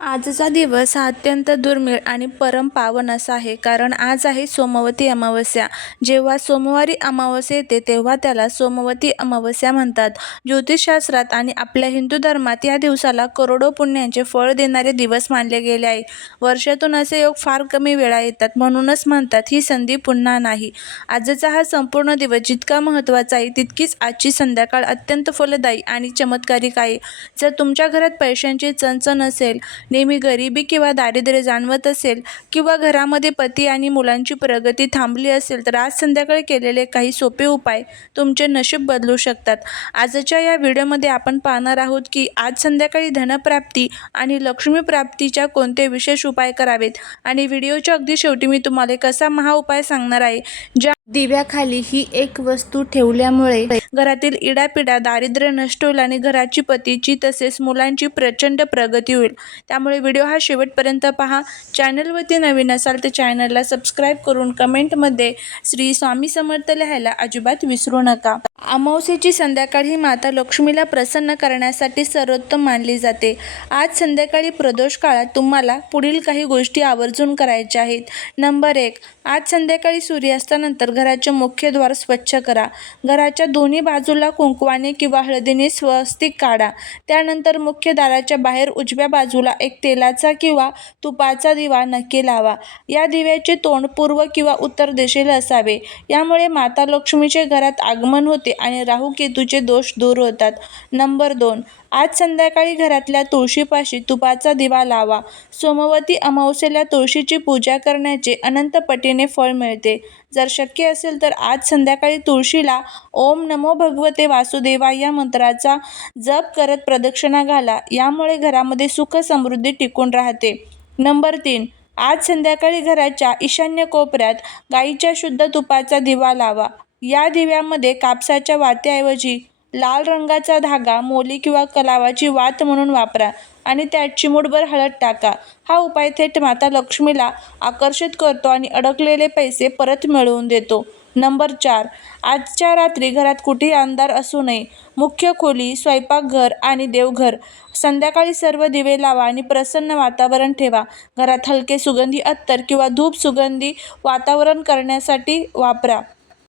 आजचा दिवस हा अत्यंत दुर्मिळ आणि परमपावन असा आहे, कारण आज आहे सोमवती अमावस्या. जेव्हा सोमवारी अमावस्या येते तेव्हा त्याला सोमवती अमावस्या म्हणतात. ज्योतिषशास्त्रात आणि आपल्या हिंदू धर्मात या दिवसाला करोडो पुण्यांचे फळ देणारे दिवस मानले गेले आहे. वर्षातून असे योग फार कमी वेळा येतात, म्हणूनच म्हणतात ही संधी पुन्हा नाही. आजचा हा संपूर्ण दिवस जितका महत्त्वाचा आहे तितकीच आजची संध्याकाळ अत्यंत फलदायी आणि चमत्कारिक आहे. जर तुमच्या घरात पैशांची चणचण असेल, नेहमी गरिबी किंवा दारिद्र्य जाणवत असेल किंवा घरामध्ये पती आणि मुलांची प्रगती थांबली असेल तर आज संध्याकाळी केलेले काही सोपे उपाय तुमचे नशीब बदलू शकतात. आजच्या या व्हिडिओमध्ये आपण पाहणार आहोत की आज संध्याकाळी धनप्राप्ती आणि लक्ष्मी प्राप्तीच्या कोणते विशेष उपाय करावेत आणि व्हिडिओच्या अगदी शेवटी मी तुम्हाला कसा उपाय सांगणार आहे, ज्या दिव्याखाली ही एक वस्तू ठेवल्यामुळे घरातील इडापिडा दारिद्र्य नष्ट होईल आणि घराची पतीची तसेच मुलांची प्रचंड प्रगती होईल. त्यामुळे व्हिडिओ हा शेवटपर्यंत पहा. चॅनलवरती नवीन असाल तर चॅनलला सबस्क्राईब करून कमेंटमध्ये श्री स्वामी समर्थ लिहायला अजिबात विसरू नका. अमावस्येची संध्याकाळ ही माता लक्ष्मीला प्रसन्न करण्यासाठी सर्वोत्तम मानली जाते. आज संध्याकाळी प्रदोष काळात तुम्हाला पुढील काही गोष्टी आवर्जून करायच्या आहेत. नंबर 1, आज संध्याकाळी सूर्यास्तानंतर घराचे मुख्य द्वार स्वच्छ करा. घराच्या दोन्ही बाजूला कुंकवाने किंवा हळदीने स्वस्तिक काढा. त्यानंतर मुख्य दाराच्या बाहेर उजव्या बाजूला एक तेलाचा किंवा तुपाचा दिवा नक्की लावा. या दिव्याचे तोंड पूर्व किंवा उत्तर दिशेला असावे. यामुळे माता लक्ष्मीचे घरात आगमन होते आणि राहू केतूचे दोष दूर होतात. नंबर 2, आज संध्याकाळी घरातल्या तुळशीपाशी तुपाचा दिवा लावा. सोमवती अमावस्येला तुळशीची पूजा करण्याचे अनंत पटीने फळ मिळते. जर शक्य असेल तर आज संध्याकाळी तुळशीला ओम नमो भगवते वासुदेवाय या मंत्राचा जप करत प्रदक्षिणा घाला. यामुळे घरामध्ये सुख समृद्धी टिकून राहते. नंबर 3, आज संध्याकाळी घराच्या ईशान्य कोपऱ्यात गाईच्या शुद्ध तुपाचा दिवा लावा. या दिव्यामध्ये कापसाच्या वात्याऐवजी लाल रंगाचा धागा, मोली किंवा कलावाची वात म्हणून वापरा आणि त्यात चिमूटभर हळद टाका. हा उपाय थेट माता लक्ष्मीला आकर्षित करतो आणि अडकलेले पैसे परत मिळवून देतो. नंबर 4, आजच्या रात्री घरात कुठेही अंधार असू नये. मुख्य खोली, स्वयंपाकघर आणि देवघर संध्याकाळी सर्व दिवे लावा आणि प्रसन्न वातावरण ठेवा. घरात हलके सुगंधी अत्तर किंवा धूप सुगंधी वातावरण करण्यासाठी वापरा.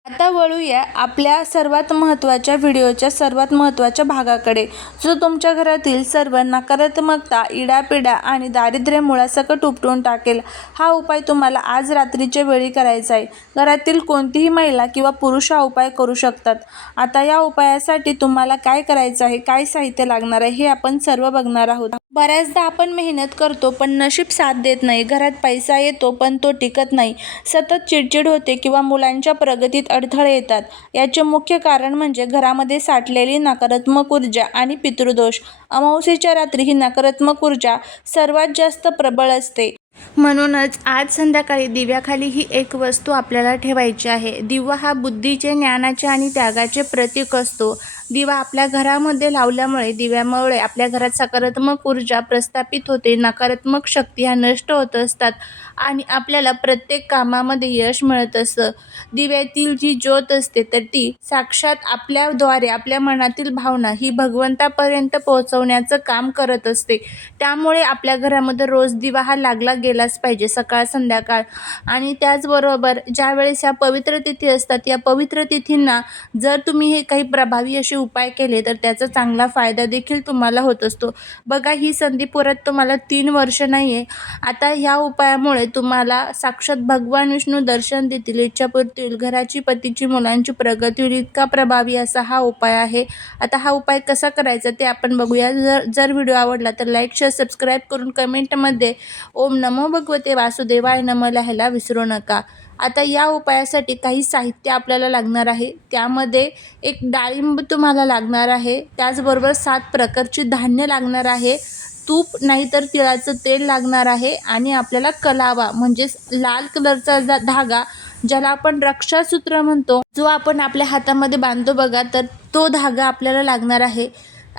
आता वळूया आपल्या सर्वात महत्त्वाच्या व्हिडिओच्या सर्वात महत्त्वाच्या भागाकडे, जो तुमच्या घरातील सर्व नकारात्मकता, इडापिडा आणि दारिद्र्य मुळासकट उपटून टाकेल. हा उपाय तुम्हाला आज रात्रीच्या वेळी करायचा आहे. घरातील कोणतीही महिला किंवा पुरुष हा उपाय करू शकतात. आता या उपायासाठी तुम्हाला काय करायचं आहे, काय साहित्य लागणार आहे हे आपण सर्व बघणार आहोत. बऱ्याचदा आपण मेहनत करतो पण नशीब साथ देत नाही. घरात पैसा येतो पण तो टिकत नाही. सतत चिडचिड होते किंवा मुलांच्या प्रगतीत अडथळे येतात. याचे मुख्य कारण म्हणजे घरामध्ये साठलेली नकारात्मक ऊर्जा आणि पितृदोष. अमावस्येच्या रात्री ही नकारात्मक ऊर्जा सर्वात जास्त प्रबळ असते. म्हणूनच आज संध्याकाळी दिव्याखाली ही एक वस्तू आपल्याला ठेवायची आहे. दिवा हा बुद्धीचे, ज्ञानाचे आणि त्यागाचे प्रतीक असतो. दिवा आपल्या घरामध्ये लावल्यामुळे दिव्यामुळे आपल्या घरात सकारात्मक ऊर्जा प्रस्थापित होते. नकारात्मक शक्ती ह्या नष्ट होत असतात आणि आपल्याला प्रत्येक कामामध्ये यश मिळत असतं. दिव्यातील जी ज्योत असते तर ती साक्षात आपल्याद्वारे आपल्या मनातील भावना ही भगवंतापर्यंत पोहोचवण्याचं काम करत असते. त्यामुळे आपल्या घरामध्ये रोज दिवा हा लागला गेलाच पाहिजे, सकाळ संध्याकाळ. आणि त्याचबरोबर ज्यावेळेस ह्या पवित्र तिथी असतात, या पवित्र तिथींना जर तुम्ही हे काही प्रभावी असे उपाय केले तर त्याचा चांगला फायदा देखील तुम्हाला होत असतो. बघा, ही संधी परत तुम्हाला 3 वर्ष नाही आहे. आता ह्या उपायामुळे तुम्हाला साक्षात भगवान विष्णू दर्शन देतील, इच्छापूर्ती होईल, घराची, पतीची, मुलांची प्रगती होईल. इतका प्रभावी असा हा उपाय आहे. आता हा उपाय कसा करायचा ते आपण बघूया. जर व्हिडिओ आवडला तर लाईक, शेअर, सबस्क्राईब करून कमेंटमध्ये ओम नमो भगवते वासुदेवाय नमः लिहायला विसरू नका. आता या उपायासाठी काही साहित्य आपल्याला लागणार आहे. त्यामध्ये एक डाळिंब तुम्हाला लागणार आहे. त्याचबरोबर 7 प्रकारची धान्य लागणार आहे. तूप नाहीतर तिळाचं तेल लागणार आहे आणि आपल्याला कलावा म्हणजेच लाल कलरचा धागा, ज्याला आपण रक्षासूत्र म्हणतो, जो आपण आपल्या हातामध्ये बांधतो बघा, तर तो धागा आपल्याला लागणार आहे.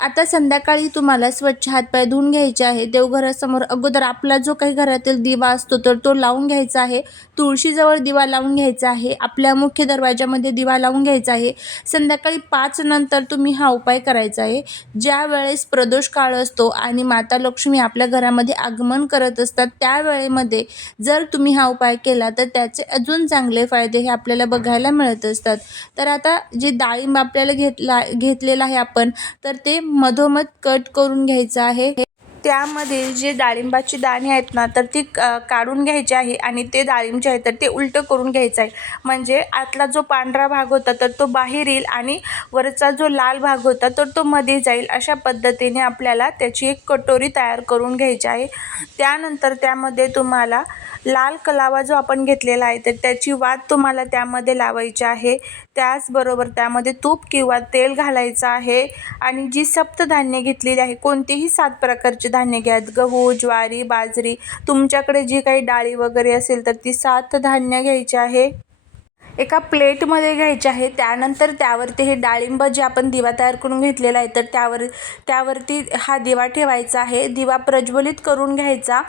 आता संध्याकाळी तुम्हाला स्वच्छ हातपाय धुवून घ्यायचे आहे. देवघरासमोर अगोदर आपला जो काही घरातील दिवा असतो तर तो लावून घ्यायचा आहे. तुळशीजवळ दिवा लावून घ्यायचा आहे. आपल्या मुख्य दरवाजामध्ये दिवा लावून घ्यायचा आहे. संध्याकाळी 5 नंतर तुम्ही हा उपाय करायचा आहे. ज्या वेळेस प्रदोष काळ असतो आणि माता लक्ष्मी आपल्या घरामध्ये आगमन करत असतात, त्या वेळेमध्ये जर तुम्ही हा उपाय केला तर त्याचे अजून चांगले फायदे हे आपल्याला बघायला मिळत असतात. तर आता जे डाळिंब आपल्याला घेतलेलं आहे आपण, तर ते मधोमध कट करून घ्यायचं आहे. त्यामध्ये जे डाळिंबाची दाणे आहेत ना, तर ती काढून घ्यायची आहे आणि ते डाळिंब जे आहे तर ते उलटं करून घ्यायचं आहे. म्हणजे आतला जो पांढरा भाग होता तर तो बाहेर येईल आणि वरचा जो लाल भाग होता तर तो मध्ये जाईल. अशा पद्धतीने आपल्याला त्याची एक कटोरी तयार करून घ्यायची आहे. त्यानंतर त्यामध्ये तुम्हाला लाल कलावा जो आपण घेतलेला आहे तर त्याची वात तुम्हाला त्यामध्ये लावायची आहे. त्याचबरोबर त्यामध्ये तूप किंवा तेल घालायचं आहे आणि जी सप्तधान्य घेतलेली आहे, कोणतीही 7 प्रकारचे धान्य घ्या. गहू, ज्वारी, बाजरी, तुमच्याकडे जी काही डाळी वगैरे असेल तर ती 7 धान्य घ्यायची आहे. एका प्लेटमध्ये घ्यायचे आहे. त्यानंतर त्यावरती हे डाळिंब जे आपण दिवा तयार करून घेतलेला आहे तर त्यावरती हा दिवा ठेवायचा आहे. दिवा प्रज्वलित करून घ्यायचा.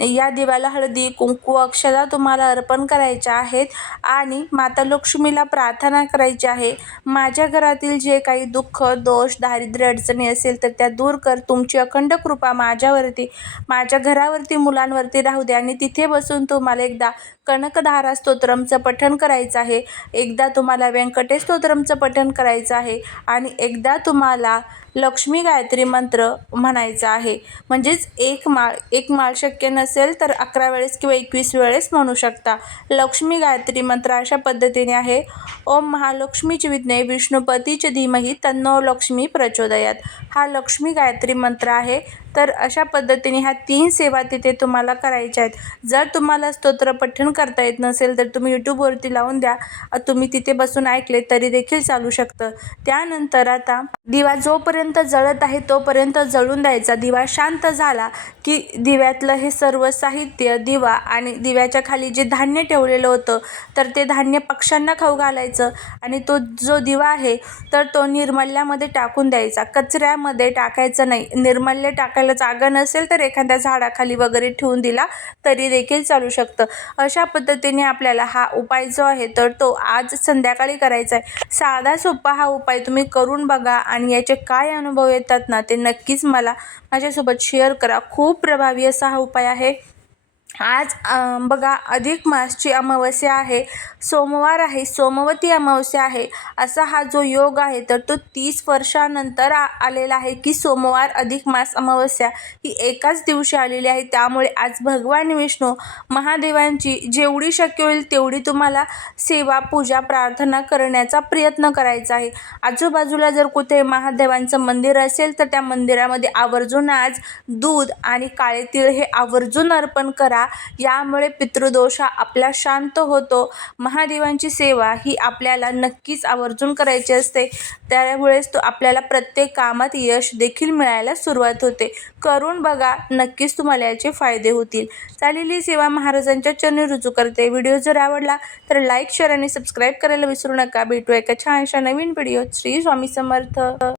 या दिव्याला हळदी, कुंकू, अक्षता तुम्हाला अर्पण करायच्या आहेत आणि माता लक्ष्मीला प्रार्थना करायची आहे. माझ्या घरातील जे काही दुःख, दोष, दारिद्र्य, अडचणी असेल तर त्या दूर कर. तुमची अखंड कृपा माझ्यावरती, माझ्या घरावरती, मुलांवरती राहू दे. आणि तिथे बसून तुम्हाला एकदा कनकधारा स्तोत्रमचं पठण करायचं आहे. एकदा तुम्हाला व्यंकटेश स्तोत्रमचं पठण करायचं आहे आणि एकदा तुम्हाला लक्ष्मी गायत्री मंत्र म्हणायचा आहे. म्हणजेच एक माळ शक्य नसेल तर 11 वेळेस किंवा 21 वेळेस म्हणू शकता. लक्ष्मी गायत्री मंत्र अशा पद्धतीने आहे. ओम महालक्ष्मीचे विद्महे विष्णुपतीचे धीमहि तन्नो लक्ष्मी प्रचोदयात. हा लक्ष्मी गायत्री मंत्र आहे. तर अशा पद्धतीने ह्या 3 सेवा तिथे तुम्हाला करायच्या आहेत. जर तुम्हाला स्तोत्र पठण करता येत नसेल तर तुम्ही यूट्यूबवरती लावून द्या. तुम्ही तिथे बसून ऐकले तरी देखील चालू शकतं. त्यानंतर आता दिवा जोपर्यंत जळत आहे तोपर्यंत जळून द्यायचा. दिवा शांत झाला की दिव्यातलं हे सर्व साहित्य, दिवा आणि दिव्याच्या खाली जे धान्य ठेवलेलं होतं तर ते धान्य पक्ष्यांना खाऊ घालायचं आणि तो जो दिवा आहे तर तो निर्मल्यामध्ये टाकून द्यायचा. कचऱ्यामध्ये टाकायचं नाही. निर्मल्य टाकायला जागा नसेल तर एखाद्या झाडाखाली वगैरे ठेवून दिला तरी देखील चालू शकतं. अशा पद्धतीने आपल्याला हा उपाय जो आहे तर तो आज संध्याकाळी करायचा आहे. साधा सोपा हा उपाय तुम्ही करून बघा आणि याचे काय अनुभव येतात ना ते नक्कीच मला माझ्यासोबत शेअर करा. खूप प्रभावी असा हा उपाय आहे. आज बघा अधिक मासची अमावस्या आहे, सोमवार आहे, सोमवती अमावस्या आहे. असा हा जो योग आहे तर तो 30 वर्षानंतर आलेला आहे की सोमवार अधिक मास अमावस्या ही एकाच दिवशी आलेली आहे. त्यामुळे आज भगवान विष्णू महादेवांची जेवढी शक्य होईल तेवढी तुम्हाला सेवा, पूजा, प्रार्थना करण्याचा प्रयत्न करायचा आहे. आजूबाजूला जर कुठे महादेवांचं मंदिर असेल तर त्या मंदिरामध्ये आवर्जून आज दूध आणि काळे तीळ हे आवर्जून अर्पण करा. यामुळे पितृदोष हा आपला शांत होतो. महादेवांची सेवा ही आपल्याला नक्कीच आवर्जून करायची असते. त्यामुळेच तो आपल्याला प्रत्येक कामात यश देखील मिळायला सुरुवात होते. करून बघा, नक्कीच तुम्हाला याचे फायदे होतील. चालेली सेवा महाराजांच्या चरणी रुजू करते. व्हिडिओ जर आवडला तर लाईक, शेअर आणि सबस्क्राईब करायला विसरू नका. भेटू एका छानशा नवीन व्हिडिओ. श्री स्वामी समर्थ.